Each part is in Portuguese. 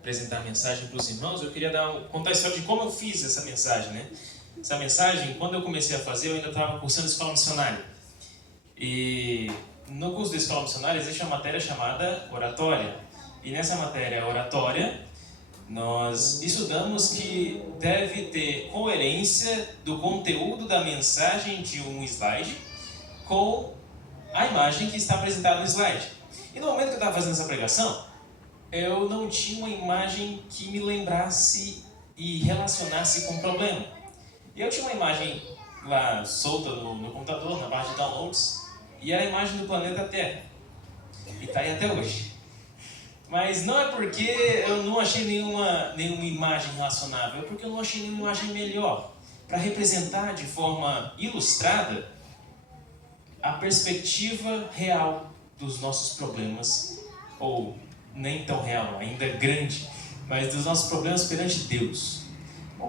apresentar a mensagem para os irmãos, eu queria contar a história de como eu fiz essa mensagem, né? Essa mensagem, quando eu comecei a fazer, eu ainda estava cursando escola missionária. E no curso de escola missionária existe uma matéria chamada oratória. E nessa matéria oratória, nós estudamos que deve ter coerência do conteúdo da mensagem de um slide com a imagem que está apresentada no slide. E no momento que eu estava fazendo essa pregação, eu não tinha uma imagem que me lembrasse e relacionasse com o problema. E eu tinha uma imagem lá solta no computador, na barra de downloads, e era a imagem do planeta Terra. E está aí até hoje. Mas não é porque eu não achei nenhuma imagem relacionável, é porque eu não achei nenhuma imagem melhor para representar de forma ilustrada a perspectiva real dos nossos problemas, ou nem tão real, ainda grande, mas dos nossos problemas perante Deus.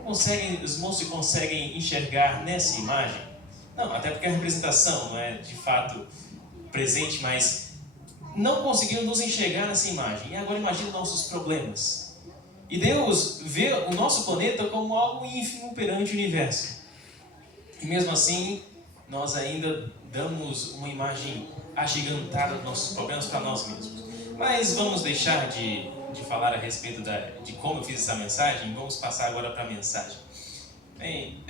Os moços conseguem enxergar nessa imagem? Não, até porque a representação não é de fato presente, mas não conseguiram nos enxergar nessa imagem. E agora imagine nossos problemas. E Deus vê o nosso planeta como algo ínfimo perante o universo. E mesmo assim, nós ainda damos uma imagem agigantada dos nossos problemas para nós mesmos. Mas vamos deixar de falar a respeito de como eu fiz essa mensagem. Vamos passar agora para a mensagem. Bem,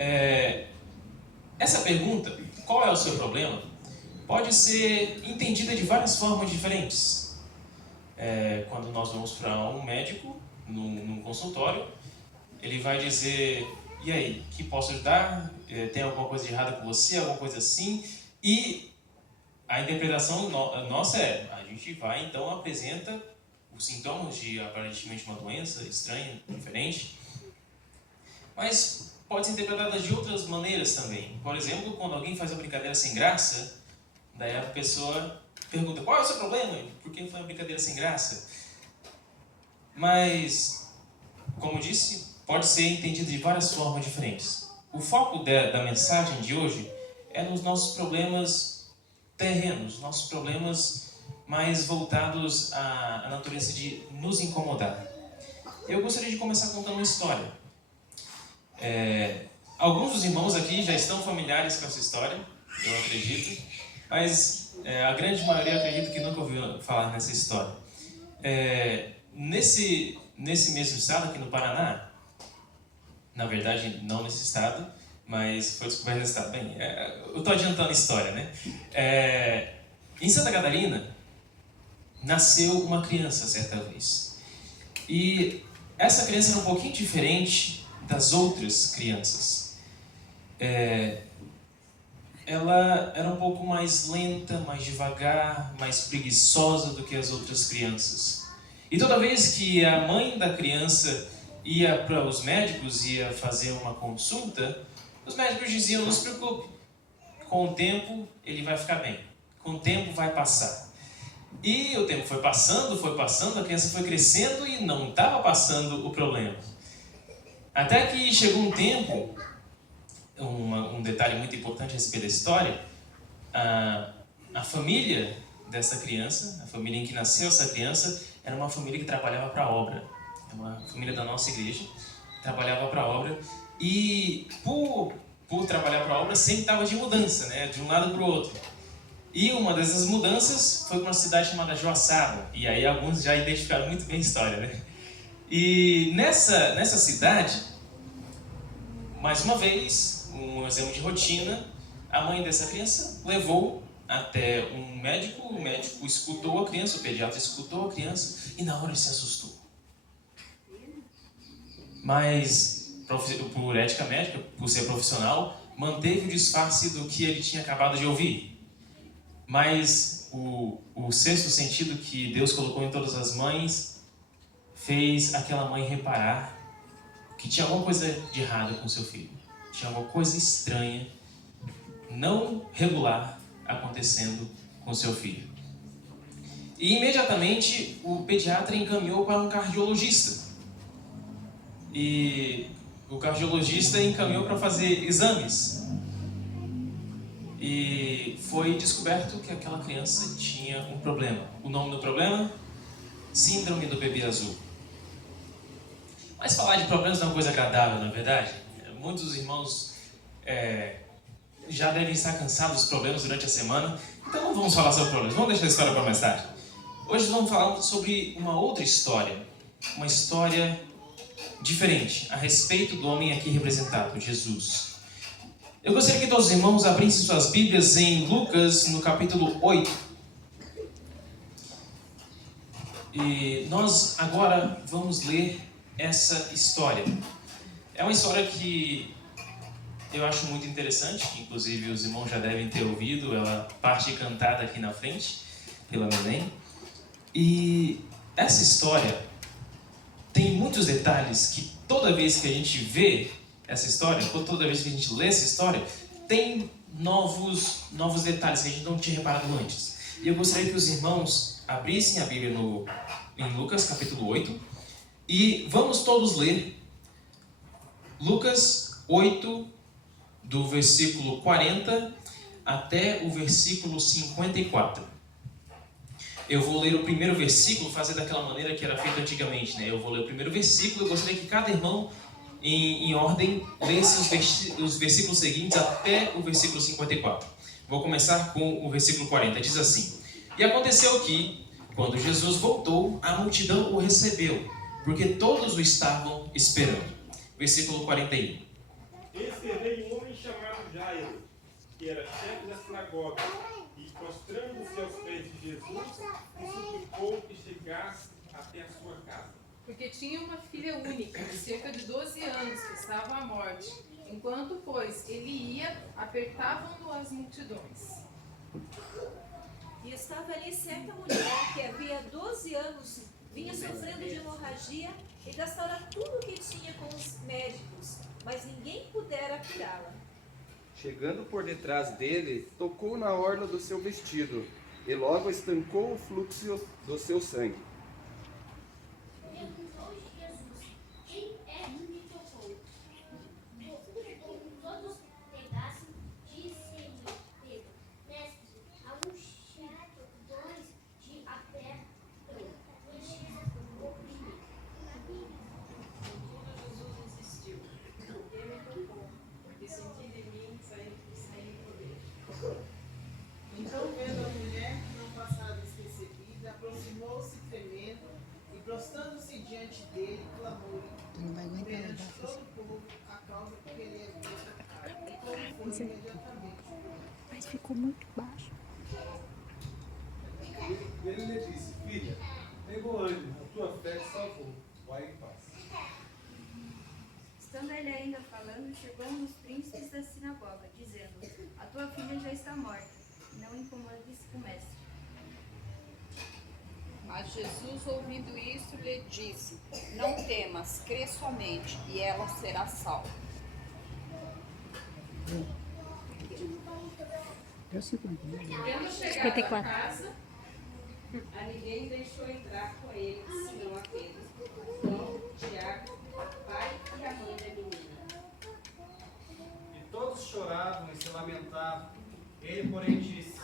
essa pergunta, qual é o seu problema, pode ser entendida de várias formas diferentes. Quando nós vamos para um médico, num consultório, ele vai dizer: e aí, que posso ajudar? Tem alguma coisa de errada com você? Alguma coisa assim? E a interpretação nossa a gente vai, então, apresenta os sintomas de aparentemente uma doença estranha, diferente. Mas pode ser interpretada de outras maneiras também. Por exemplo, quando alguém faz uma brincadeira sem graça, daí a pessoa pergunta: qual é o seu problema? Por que foi uma brincadeira sem graça? Mas, como disse, pode ser entendido de várias formas diferentes. O foco da mensagem de hoje é nos nossos problemas terrenos, nossos problemas mais voltados à natureza de nos incomodar. Eu gostaria de começar contando uma história. Alguns dos irmãos aqui já estão familiares com essa história, eu acredito, mas a grande maioria acredito que nunca ouviu falar nessa história. Nesse mesmo estado, aqui no Paraná, na verdade não nesse estado, mas foi descoberto nesse estado. Bem, eu estou adiantando a história, né? Em Santa Catarina, nasceu uma criança certa vez. E essa criança era um pouquinho diferente das outras crianças. Ela era um pouco mais lenta, mais devagar, mais preguiçosa do que as outras crianças. E toda vez que a mãe da criança ia para os médicos, ia fazer uma consulta, os médicos diziam: não se preocupe, com o tempo ele vai ficar bem, com o tempo vai passar. E o tempo foi passando, a criança foi crescendo e não estava passando o problema. Até que chegou um tempo, um detalhe muito importante a respeito da história, a família dessa criança, a família em que nasceu essa criança, era uma família que trabalhava para a obra. É uma família da nossa igreja, trabalhava para a obra, e por trabalhar para a obra sempre estava de mudança, né, de um lado para o outro. E uma dessas mudanças foi para uma cidade chamada Joaçaba, e aí alguns já identificaram muito bem a história, né? E nessa cidade, mais uma vez, um exame de rotina, a mãe dessa criança levou até um médico, o médico escutou a criança, o pediatra escutou a criança e na hora ele se assustou. Mas, por ética médica, por ser profissional, manteve o disfarce do que ele tinha acabado de ouvir. Mas o sexto sentido que Deus colocou em todas as mães fez aquela mãe reparar que tinha alguma coisa de errado com seu filho. Tinha alguma coisa estranha, não regular, acontecendo com seu filho. E imediatamente o pediatra encaminhou para um cardiologista. E o cardiologista encaminhou para fazer exames. E foi descoberto que aquela criança tinha um problema. O nome do problema? Síndrome do bebê azul. Mas falar de problemas não é uma coisa agradável, não é verdade? Muitos dos irmãos já devem estar cansados dos problemas durante a semana, então não vamos falar sobre problemas, vamos deixar a história para mais tarde. Hoje vamos falar sobre uma outra história, uma história diferente, a respeito do homem aqui representado, Jesus. Eu gostaria que todos os irmãos abrissem suas Bíblias em Lucas, no capítulo 8. E nós agora vamos ler essa história. É uma história que eu acho muito interessante, inclusive os irmãos já devem ter ouvido, ela parte cantada aqui na frente, pela Melém. E essa história tem muitos detalhes que toda vez que a gente vê essa história, toda vez que a gente lê essa história, tem novos detalhes que a gente não tinha reparado antes. E eu gostaria que os irmãos abrissem a Bíblia em Lucas capítulo 8 e vamos todos ler Lucas 8, do versículo 40 até o versículo 54. Eu vou ler o primeiro versículo, fazer daquela maneira que era feito antigamente, né? Eu vou ler o primeiro versículo, eu gostaria que cada irmão, em ordem, lesse os versículos seguintes até o versículo 54. Vou começar com o versículo 40, diz assim: E aconteceu que, quando Jesus voltou, a multidão o recebeu, porque todos o estavam esperando. Versículo 41. Eis que veio um homem chamado Jairo, que era chefe da sinagoga, e prostrando-se aos pés de Jesus, lhe suplicou que chegasse até a sua casa. Porque tinha uma filha única, de cerca de 12 anos, que estava à morte. Enquanto, pois, ele ia, apertavam-no as multidões. E estava ali certa mulher que havia 12 anos vinha sofrendo de hemorragia e gastara tudo o que tinha com os médicos, mas ninguém pudera curá-la. Chegando por detrás dele, tocou na orla do seu vestido, e logo estancou o fluxo do seu sangue. Perguntou Jesus: Quem é que me tocou? Todos pegassem, disse-lhe Pedro: Mestre, há um chato, dois de aperto, e oprime. Contudo, Jesus insistiu: Quem me tocou? Porque senti de mim sair poder. Então, vendo a mulher que não passava despercebida, aproximou-se tremendo e, prostrando-se diante dele, clamou-lhe perante todo o povo a causa que ele havia tocado, e como foi imediatamente. Mas ficou muito baixo. Ele lhe disse: Filha, pegou ânimo, a tua fé te salvou. Vai em paz. Estando ele ainda falando, chegou um dos príncipes da sinagoga, dizendo: A tua filha já está morta, não incomodes o mestre. Mas Jesus, ouvindo isso, lhe disse: Não temas, crê somente, e ela será salva. Deu 50. Tendo chegado 54. à casa, a ninguém deixou entrar com ele, senão a Pedro, João, Tiago, o pai e a mãe da menina. E todos choravam e se lamentavam. Ele, porém, disse: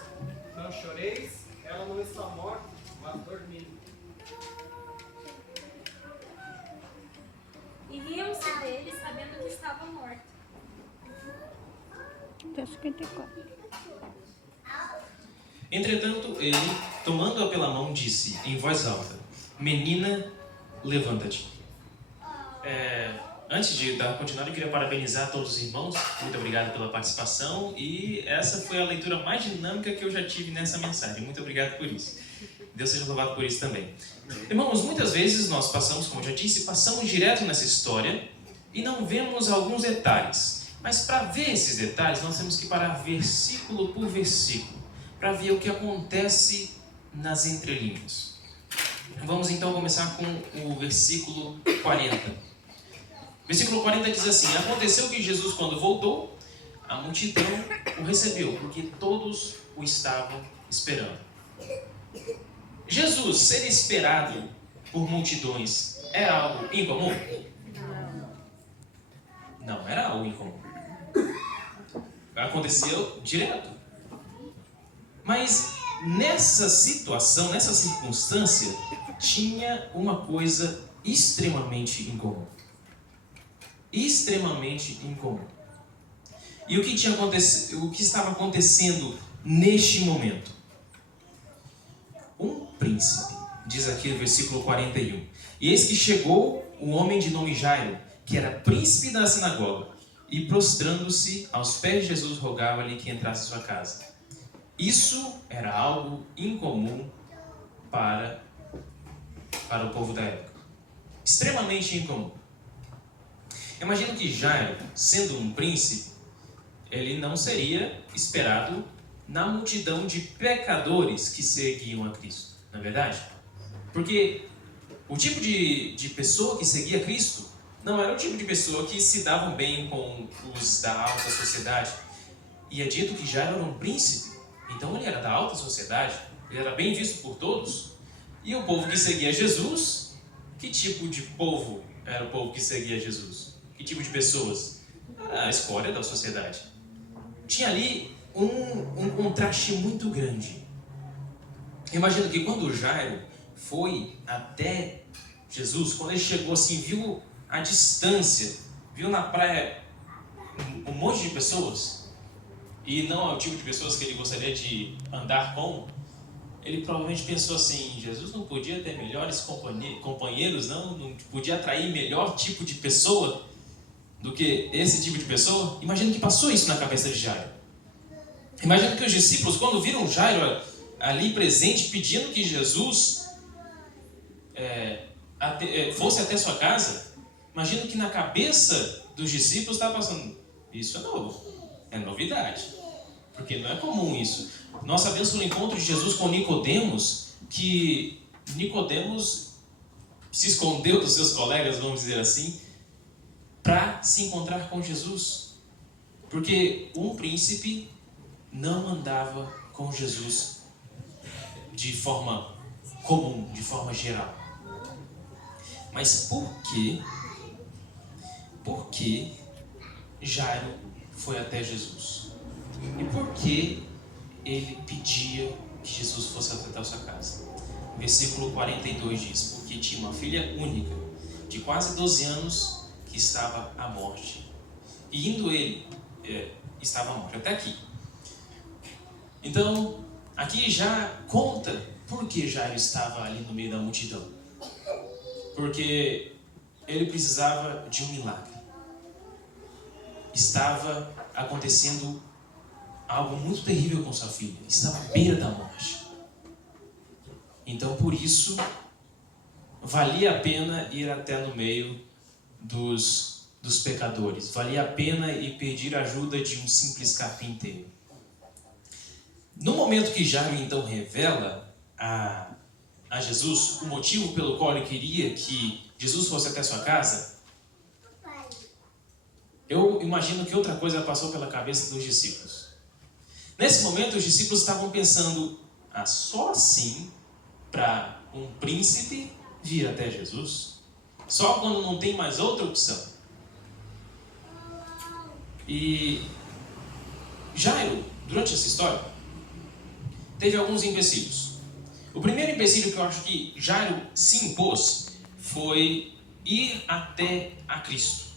Não choreis, ela não está morta, mas dormindo. E riam-se dele, sabendo que estava morta. Deu 54. Entretanto, ele, tomando-a pela mão, disse em voz alta: Menina, levanta-te. Antes de dar continuidade, eu queria parabenizar todos os irmãos. Muito obrigado pela participação. E essa foi a leitura mais dinâmica que eu já tive nessa mensagem. Muito obrigado por isso. Deus seja louvado por isso também. Irmãos, muitas vezes nós passamos, como eu já disse, passamos direto nessa história e não vemos alguns detalhes. Mas para ver esses detalhes, nós temos que parar versículo por versículo, para ver o que acontece nas entrelinhas. Vamos então começar com o versículo 40. Versículo 40 diz assim: Aconteceu que Jesus, quando voltou, a multidão o recebeu, porque todos o estavam esperando. Jesus ser esperado por multidões era algo incomum? Não era algo incomum. Aconteceu direto. Mas nessa situação, nessa circunstância, tinha uma coisa extremamente incomum. extremamente incomum. E o que estava acontecendo neste momento? Um príncipe, diz aqui no versículo 41. E eis que chegou um homem de nome Jairo, que era príncipe da sinagoga, e prostrando-se aos pés de Jesus, rogava-lhe que entrasse em sua casa. Isso era algo incomum para o povo da época. Extremamente incomum. Imagino que Jairo, sendo um príncipe, ele não seria esperado na multidão de pecadores que seguiam a Cristo. Não é verdade? Porque o tipo de pessoa que seguia Cristo não era o tipo de pessoa que se davam bem com os da alta sociedade. E é dito que Jairo era um príncipe, então ele era da alta sociedade, ele era bem visto por todos. E o povo que seguia Jesus, que tipo de povo era o povo que seguia Jesus? Que tipo de pessoas? A escória da sociedade. Tinha ali um contraste muito grande. Imagino que quando Jairo foi até Jesus, quando ele chegou assim, viu a distância, viu na praia um monte de pessoas, e não é o tipo de pessoas que ele gostaria de andar com, ele provavelmente pensou assim: Jesus não podia ter melhores companheiros, não podia atrair melhor tipo de pessoa do que esse tipo de pessoa? Imagino que passou isso na cabeça de Jairo. Imagino que os discípulos, quando viram Jairo ali presente, pedindo que Jesus fosse até sua casa, imagino que na cabeça dos discípulos estava passando: isso é novo, é novidade, porque não é comum isso. Nós sabemos pelo encontro de Jesus com Nicodemos, que Nicodemos se escondeu dos seus colegas, vamos dizer assim, para se encontrar com Jesus, porque um príncipe não andava com Jesus de forma comum, de forma geral. Mas por que Jairo foi até Jesus? E por que ele pedia que Jesus fosse até a sua casa? Versículo 42 diz: porque tinha uma filha única, de quase 12 anos, que estava à morte. E indo ele, estava à morte. Até aqui. Então, aqui já conta por que Jairo estava ali no meio da multidão. Porque ele precisava de um milagre. Estava acontecendo algo muito terrível com sua filha. Estava à beira da morte. Então, por isso, valia a pena ir até no meio dos pecadores. Valia a pena ir pedir ajuda de um simples carpinteiro. No momento que Jairo então revela a Jesus o motivo pelo qual ele queria que Jesus fosse até sua casa, eu imagino que outra coisa passou pela cabeça dos discípulos. Nesse momento, os discípulos estavam pensando: só assim para um príncipe vir até Jesus? Só quando não tem mais outra opção? E Jairo, durante essa história, teve alguns empecilhos. O primeiro empecilho que eu acho que Jairo se impôs foi ir até a Cristo.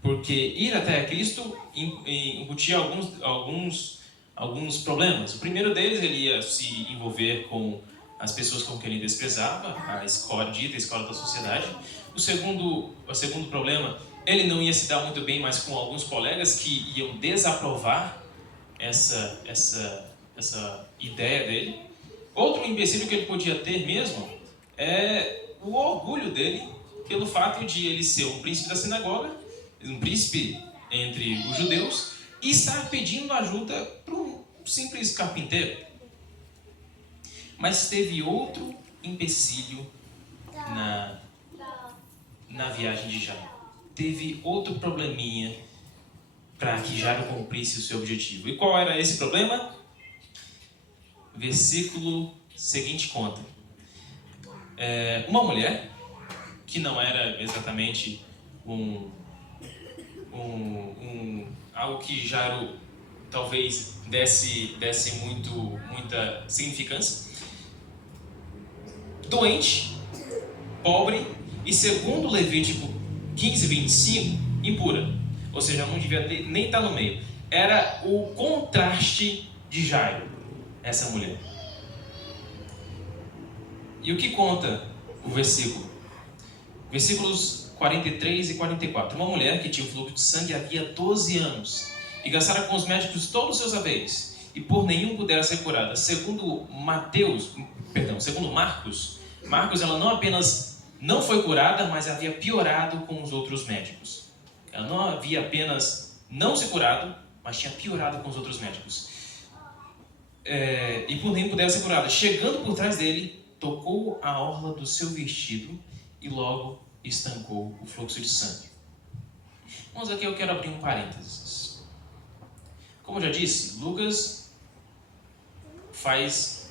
Porque ir até a Cristo incutia alguns problemas. O primeiro deles, ele ia se envolver com as pessoas com quem ele desprezava, a dita escola da sociedade. O segundo problema, ele não ia se dar muito bem mais com alguns colegas que iam desaprovar essa ideia dele. Outro empecilho que ele podia ter mesmo é o orgulho dele pelo fato de ele ser um príncipe da sinagoga, um príncipe entre os judeus, e estar pedindo ajuda para um simples carpinteiro. Mas teve outro empecilho na viagem de Jairo. Teve outro probleminha para que Jairo cumprisse o seu objetivo. E qual era esse problema? Versículo seguinte conta. Uma mulher, que não era exatamente algo que Jairo talvez desse muita significância, doente, pobre, e segundo Levítico 15:25, impura. Ou seja, não devia nem estar no meio. Era o contraste de Jairo, essa mulher. E o que conta o versículo? Versículos 43 e 44. Uma mulher que tinha um fluxo de sangue havia 12 anos e gastara com os médicos todos os seus haveres, e por nenhum pudera ser curada. Segundo Marcos, ela não apenas não foi curada, mas havia piorado com os outros médicos. Ela não havia apenas não se curado, mas tinha piorado com os outros médicos. E por nenhum pudera ser curada. Chegando por trás dele, tocou a orla do seu vestido e logo estancou o fluxo de sangue. Mas aqui eu quero abrir um parênteses. Como eu já disse, Lucas faz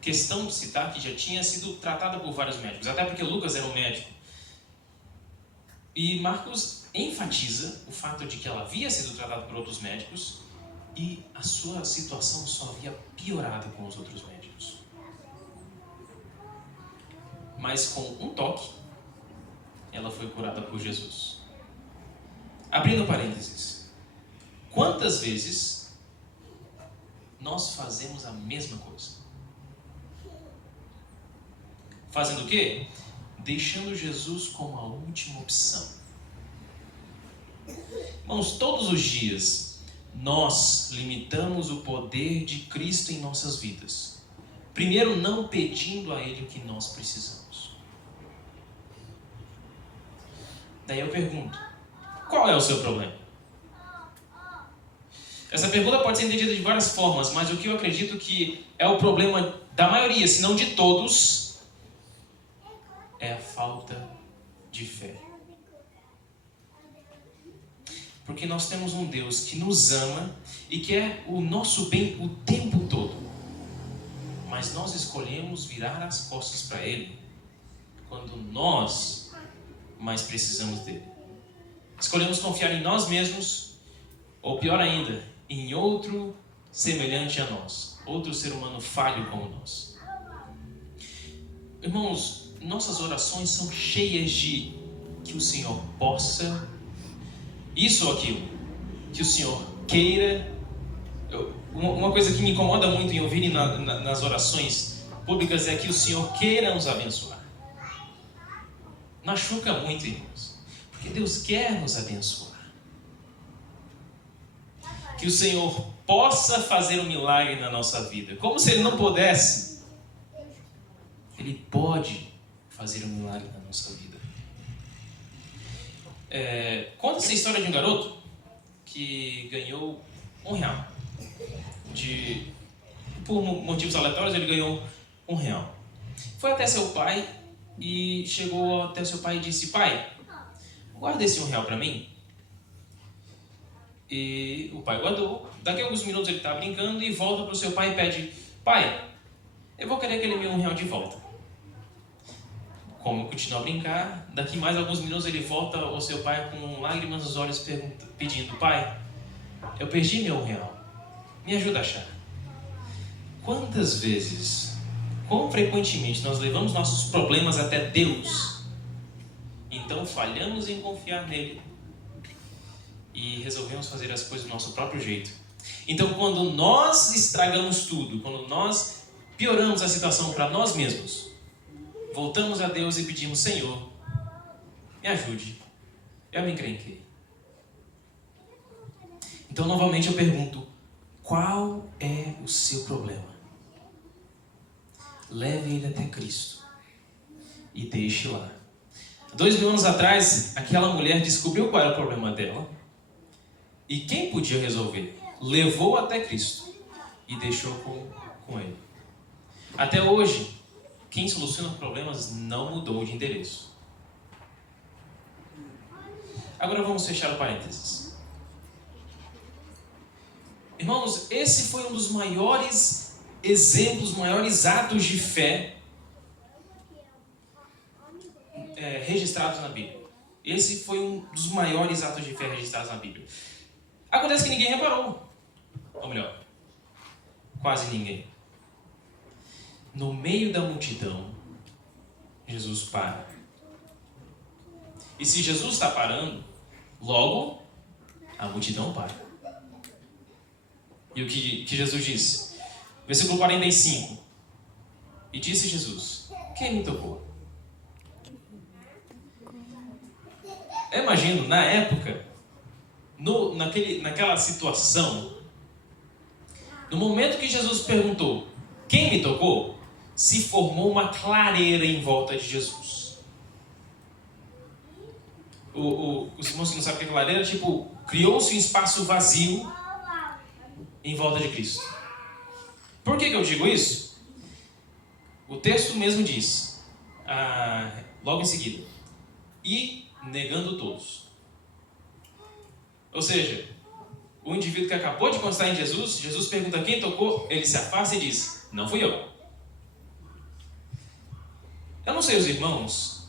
questão de citar que já tinha sido tratada por vários médicos, até porque Lucas era um médico. E Marcos enfatiza o fato de que ela havia sido tratada por outros médicos e a sua situação só havia piorado com os outros médicos. Mas com um toque, ela foi curada por Jesus. Abrindo parênteses, quantas vezes nós fazemos a mesma coisa? Fazendo o quê? Deixando Jesus como a última opção. Irmãos, todos os dias nós limitamos o poder de Cristo em nossas vidas. Primeiro, não pedindo a Ele o que nós precisamos. Daí eu pergunto, qual é o seu problema? Essa pergunta pode ser entendida de várias formas, mas o que eu acredito que é o problema da maioria, se não de todos, é a falta de fé. Porque nós temos um Deus que nos ama e quer o nosso bem o tempo todo. Mas nós escolhemos virar as costas para Ele quando nós mais precisamos dele. Escolhemos confiar em nós mesmos, ou pior ainda, em outro semelhante a nós, outro ser humano falho como nós. Irmãos, nossas orações são cheias de que o Senhor possa, isso ou aquilo, que o Senhor queira. Uma coisa que me incomoda muito em ouvir nas orações públicas é que o Senhor queira nos abençoar. Machuca muito, irmãos, porque Deus quer nos abençoar. Que o Senhor possa fazer um milagre na nossa vida. Como se Ele não pudesse. Ele pode fazer um milagre na nossa vida. Conta-se a história de um garoto que ganhou R$1. Por motivos aleatórios, ele ganhou R$1. Foi até seu pai e chegou até seu pai e disse: pai, guarda esse R$1 para mim. E o pai guardou. Daqui a alguns minutos ele está brincando e volta para o seu pai e pede: pai, eu vou querer aquele meu R$1 de volta. Como continua a brincar, daqui mais alguns minutos ele volta ao seu pai com lágrimas nos olhos pedindo: pai, eu perdi meu R$1, me ajuda a achar. Quantas vezes, quão frequentemente nós levamos nossos problemas até Deus, então falhamos em confiar nele e resolvemos fazer as coisas do nosso próprio jeito. Então, quando nós estragamos tudo, quando nós pioramos a situação para nós mesmos, voltamos a Deus e pedimos: Senhor, me ajude, eu me encrenquei. Então, novamente eu pergunto: qual é o seu problema? Leve ele até Cristo e deixe lá. 2000 anos atrás, aquela mulher descobriu qual era o problema dela e quem podia resolver. Levou até Cristo e deixou com ele. Até hoje, quem soluciona problemas não mudou de endereço. Agora vamos fechar o parênteses. Irmãos, esse foi um dos maiores exemplos, maiores atos de fé registrados na Bíblia. Esse foi um dos maiores atos de fé registrados na Bíblia. Acontece que ninguém reparou. Ou melhor, quase ninguém. No meio da multidão, Jesus para. E se Jesus está parando, Logo, a multidão para. E o que Jesus disse? Versículo 45. E disse Jesus: quem me tocou? Eu imagino, na época, naquela situação, no momento que Jesus perguntou: quem me tocou? Se formou uma clareira em volta de Jesus. Os irmãos que não sabem o que é clareira, criou-se um espaço vazio em volta de Cristo. Por que eu digo isso? O texto mesmo diz, logo em seguida, e negando todos. Ou seja, o indivíduo que acabou de constar em Jesus, Jesus pergunta quem tocou, ele se afasta e diz: não fui eu. Eu não sei os irmãos,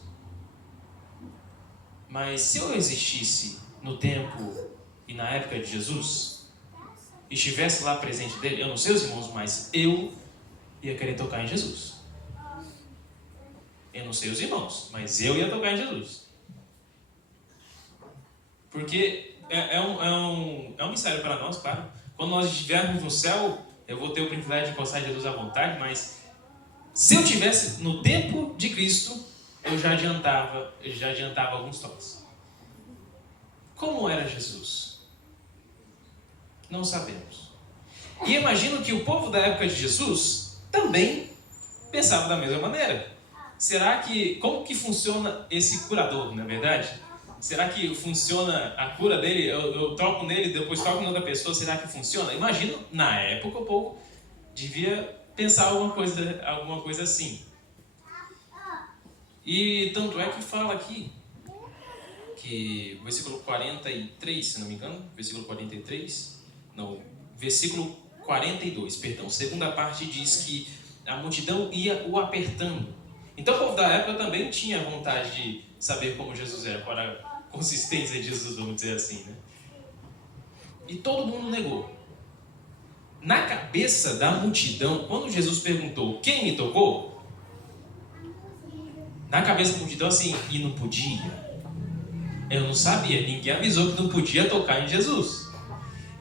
mas se eu existisse no tempo e na época de Jesus, e estivesse lá presente dele, eu não sei os irmãos, mas eu ia querer tocar em Jesus. Eu não sei os irmãos, mas eu ia tocar em Jesus. Porque é um mistério para nós, claro. Quando nós estivermos no céu, eu vou ter o privilégio de encostar em Jesus à vontade, mas se eu estivesse no tempo de Cristo, eu já adiantava alguns toques. Como era Jesus? Não sabemos. E imagino que o povo da época de Jesus também pensava da mesma maneira. Como que funciona esse curador, na verdade? Será que funciona a cura dele? Eu toco nele, depois toco em outra pessoa, será que funciona? Imagino, na época o povo devia pensar alguma coisa assim. E tanto é que fala aqui, que versículo 43, se não me engano, versículo 42, segunda parte diz que a multidão ia o apertando. Então o povo da época também tinha vontade de saber como Jesus era, para a consistência de Jesus, vamos dizer assim, né? E todo mundo negou. Na cabeça da multidão, quando Jesus perguntou quem me tocou, na cabeça da multidão assim, e não podia. Eu não sabia, ninguém avisou que não podia tocar em Jesus.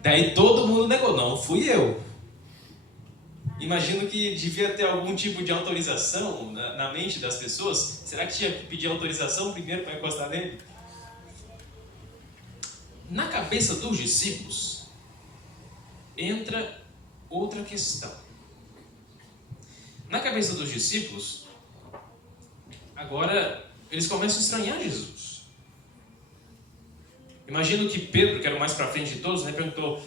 Daí todo mundo negou, não fui eu. Imagino que devia ter algum tipo de autorização na mente das pessoas. Será que tinha que pedir autorização primeiro para encostar nele? Na cabeça dos discípulos entra outra questão. Na cabeça dos discípulos, agora eles começam a estranhar Jesus. Imagino que Pedro, que era o mais para frente de todos, perguntou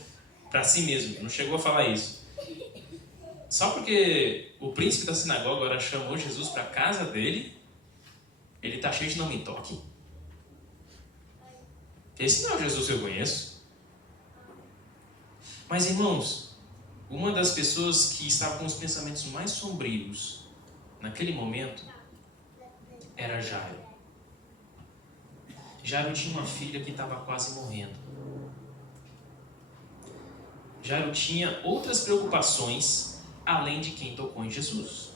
para si mesmo, não chegou a falar isso. Só porque o príncipe da sinagoga agora chamou Jesus para a casa dele, ele está cheio de não me toque? Esse não é o Jesus que eu conheço. Mas, irmãos, uma das pessoas que estava com os pensamentos mais sombrios naquele momento era Jairo. Jairo tinha uma filha que estava quase morrendo. Jairo tinha outras preocupações além de quem tocou em Jesus.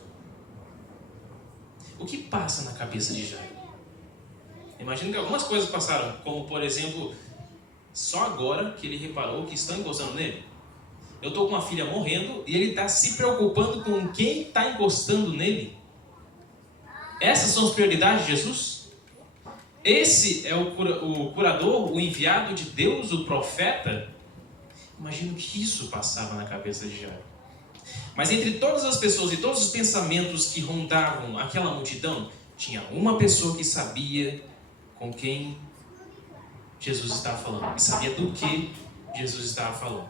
O que passa na cabeça de Jairo? Imagino que algumas coisas passaram, como por exemplo, só agora que ele reparou que estão encostando nele. Eu estou com uma filha morrendo e ele está se preocupando com quem está encostando nele. Essas são as prioridades de Jesus? Esse é o curador, o enviado de Deus, o profeta? Imagino que isso passava na cabeça de Jairo. Mas entre todas as pessoas e todos os pensamentos que rondavam aquela multidão, tinha uma pessoa que sabia com quem Jesus estava falando. E sabia do que Jesus estava falando.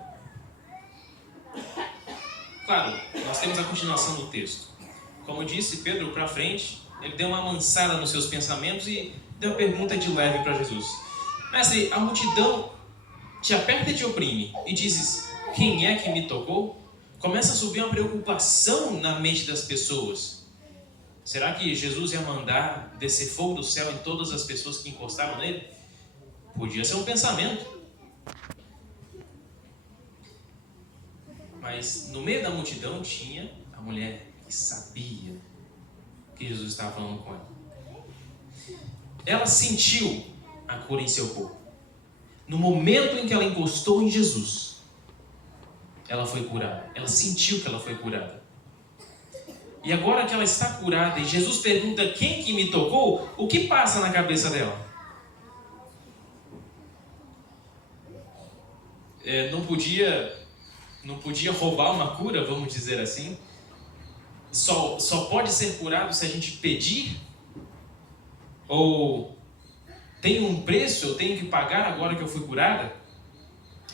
Claro, nós temos a continuação do texto. Como disse Pedro para frente, ele deu uma amansada nos seus pensamentos e deu uma pergunta de leve para Jesus. Mestre, a multidão te aperta e te oprime e dizes, quem é que me tocou? Começa a subir uma preocupação na mente das pessoas. Será que Jesus ia mandar descer fogo do céu em todas as pessoas que encostaram nele? Podia ser um pensamento. Mas no meio da multidão tinha a mulher que sabia que Jesus estava falando com ela. Ela sentiu a cura em seu corpo. no momento em que ela encostou em Jesus, ela foi curada. Ela sentiu que ela foi curada. E agora que ela está curada e Jesus pergunta quem que me tocou, o que passa na cabeça dela? Não podia roubar uma cura, vamos dizer assim. Só pode ser curado se a gente pedir? Ou tem um preço, eu tenho que pagar agora que eu fui curada?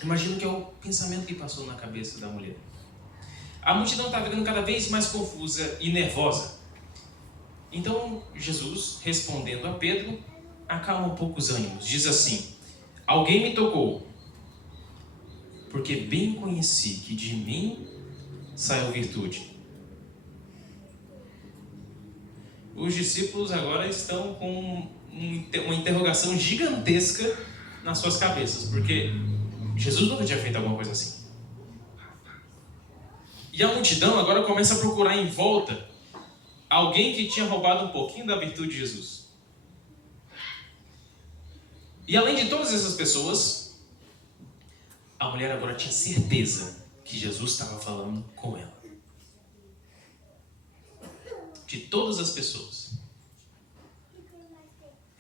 Imagino que é o pensamento que passou na cabeça da mulher. A multidão está ficando cada vez mais confusa e nervosa. Então Jesus, respondendo a Pedro, acalma um pouco os ânimos. Diz assim: alguém me tocou, porque bem conheci que de mim saiu virtude. Os discípulos agora estão com uma interrogação gigantesca nas suas cabeças, porque Jesus nunca tinha feito alguma coisa assim. E a multidão agora começa a procurar em volta alguém que tinha roubado um pouquinho da virtude de Jesus. E além de todas essas pessoas, a mulher agora tinha certeza que Jesus estava falando com ela. De todas as pessoas.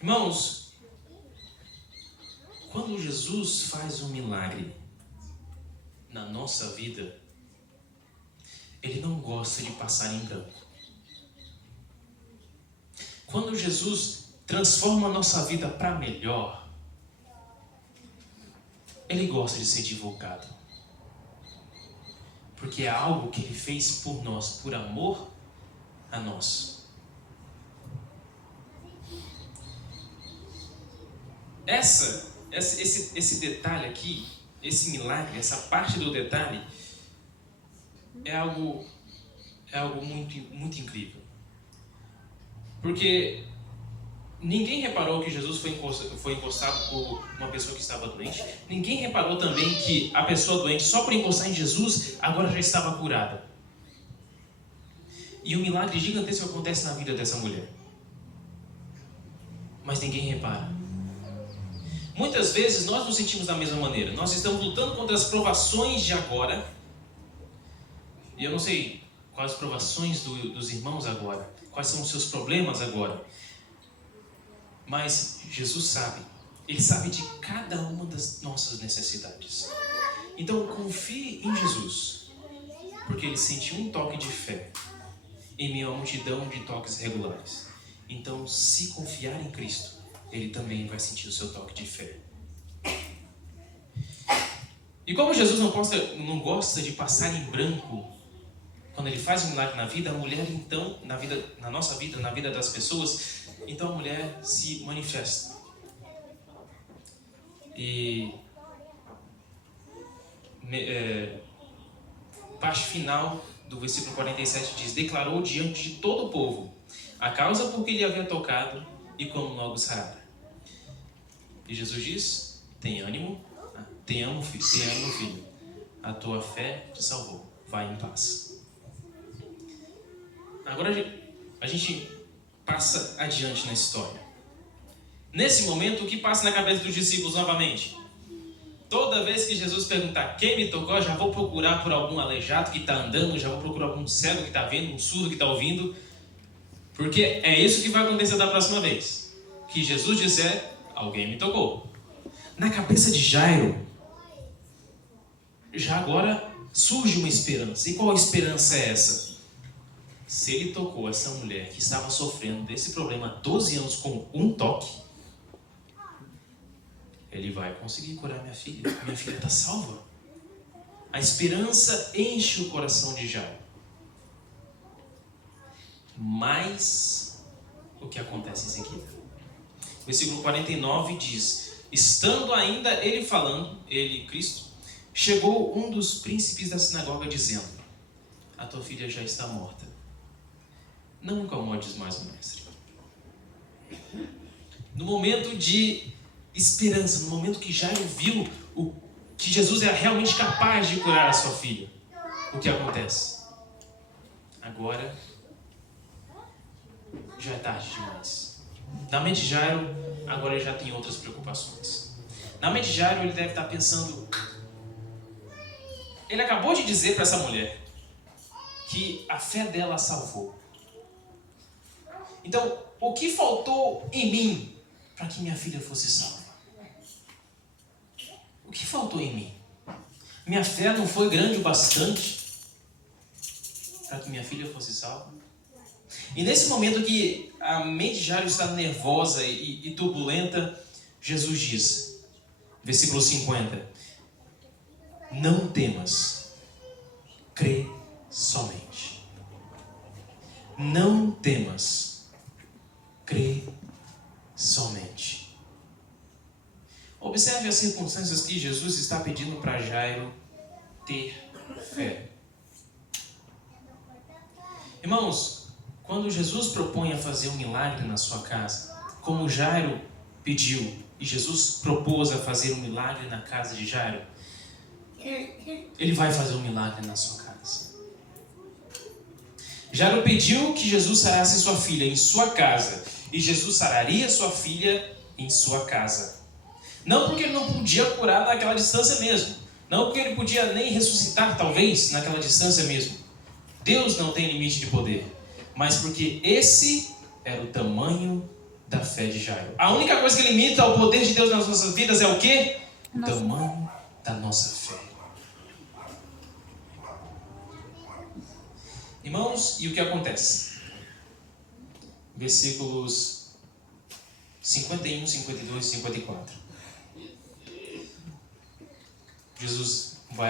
Irmãos, quando Jesus faz um milagre na nossa vida, Ele não gosta de passar em branco. Quando Jesus transforma a nossa vida para melhor, Ele gosta de ser divulgado. Porque é algo que Ele fez por nós, por amor a nós. Esse detalhe aqui, esse milagre, essa parte do detalhe, é algo muito, muito incrível. Porque ninguém reparou que Jesus foi encostado por uma pessoa que estava doente. Ninguém reparou também que a pessoa doente, só por encostar em Jesus, agora já estava curada. E um milagre gigantesco acontece na vida dessa mulher. Mas ninguém repara. Muitas vezes nós nos sentimos da mesma maneira. Nós estamos lutando contra as provações de agora. E eu não sei quais as provações dos irmãos agora. Quais são os seus problemas agora. Mas Jesus sabe. Ele sabe de cada uma das nossas necessidades. Então confie em Jesus. Porque Ele sentiu um toque de fé em meio a uma multidão de toques regulares. Então, se confiar em Cristo, Ele também vai sentir o seu toque de fé. E como Jesus não gosta de passar em branco quando Ele faz um milagre na vida, a mulher então, na nossa vida, na vida das pessoas, então a mulher se manifesta. E parte final do versículo 47 diz: declarou diante de todo o povo a causa por que lhe havia tocado e como logo sarara. E Jesus diz: tem ânimo, filho, a tua fé te salvou, vai em paz. Agora a gente passa adiante na história. Nesse momento, o que passa na cabeça dos discípulos novamente? Toda vez que Jesus perguntar quem me tocou, eu já vou procurar por algum aleijado que está andando, já vou procurar algum cego que está vendo, um surdo que está ouvindo, porque é isso que vai acontecer da próxima vez. Que Jesus disser, alguém me tocou. Na cabeça de Jairo, já agora surge uma esperança. E qual esperança é essa? Se ele tocou essa mulher que estava sofrendo desse problema há 12 anos com um toque, Ele vai conseguir curar minha filha. Minha filha está salva. A esperança enche o coração de Jairo. Mas o que acontece em seguida? O versículo 49 diz: estando ainda ele falando, ele, Cristo, chegou um dos príncipes da sinagoga dizendo: a tua filha já está morta. Não incomodes mais o mestre. No momento de esperança, no momento que Jairo viu que Jesus era realmente capaz de curar a sua filha, o que acontece? Agora já é tarde demais. Na mente de Jairo, agora ele já tem outras preocupações. Na mente de Jairo, ele deve estar pensando... Ele acabou de dizer para essa mulher que a fé dela a salvou. Então, o que faltou em mim para que minha filha fosse salva? O que faltou em mim? Minha fé não foi grande o bastante para que minha filha fosse salva? E nesse momento que a mente de Jairo está nervosa e turbulenta, Jesus diz, versículo 50, não temas, crê somente. Não temas, crê somente. Observe as circunstâncias que Jesus está pedindo para Jairo ter fé. Irmãos, quando Jesus propõe a fazer um milagre na sua casa, como Jairo pediu, e Jesus propôs a fazer um milagre na casa de Jairo, ele vai fazer um milagre na sua casa. Jairo pediu que Jesus sarasse sua filha em sua casa, e Jesus sararia sua filha em sua casa. Não porque ele não podia curar naquela distância mesmo, não porque ele podia nem ressuscitar talvez naquela distância mesmo. Deus não tem limite de poder, mas porque esse era o tamanho da fé de Jairo. A única coisa que limita o poder de Deus nas nossas vidas é o quê? O tamanho da nossa fé. Irmãos, e o que acontece? Versículos 51, 52 e 54. Jesus vai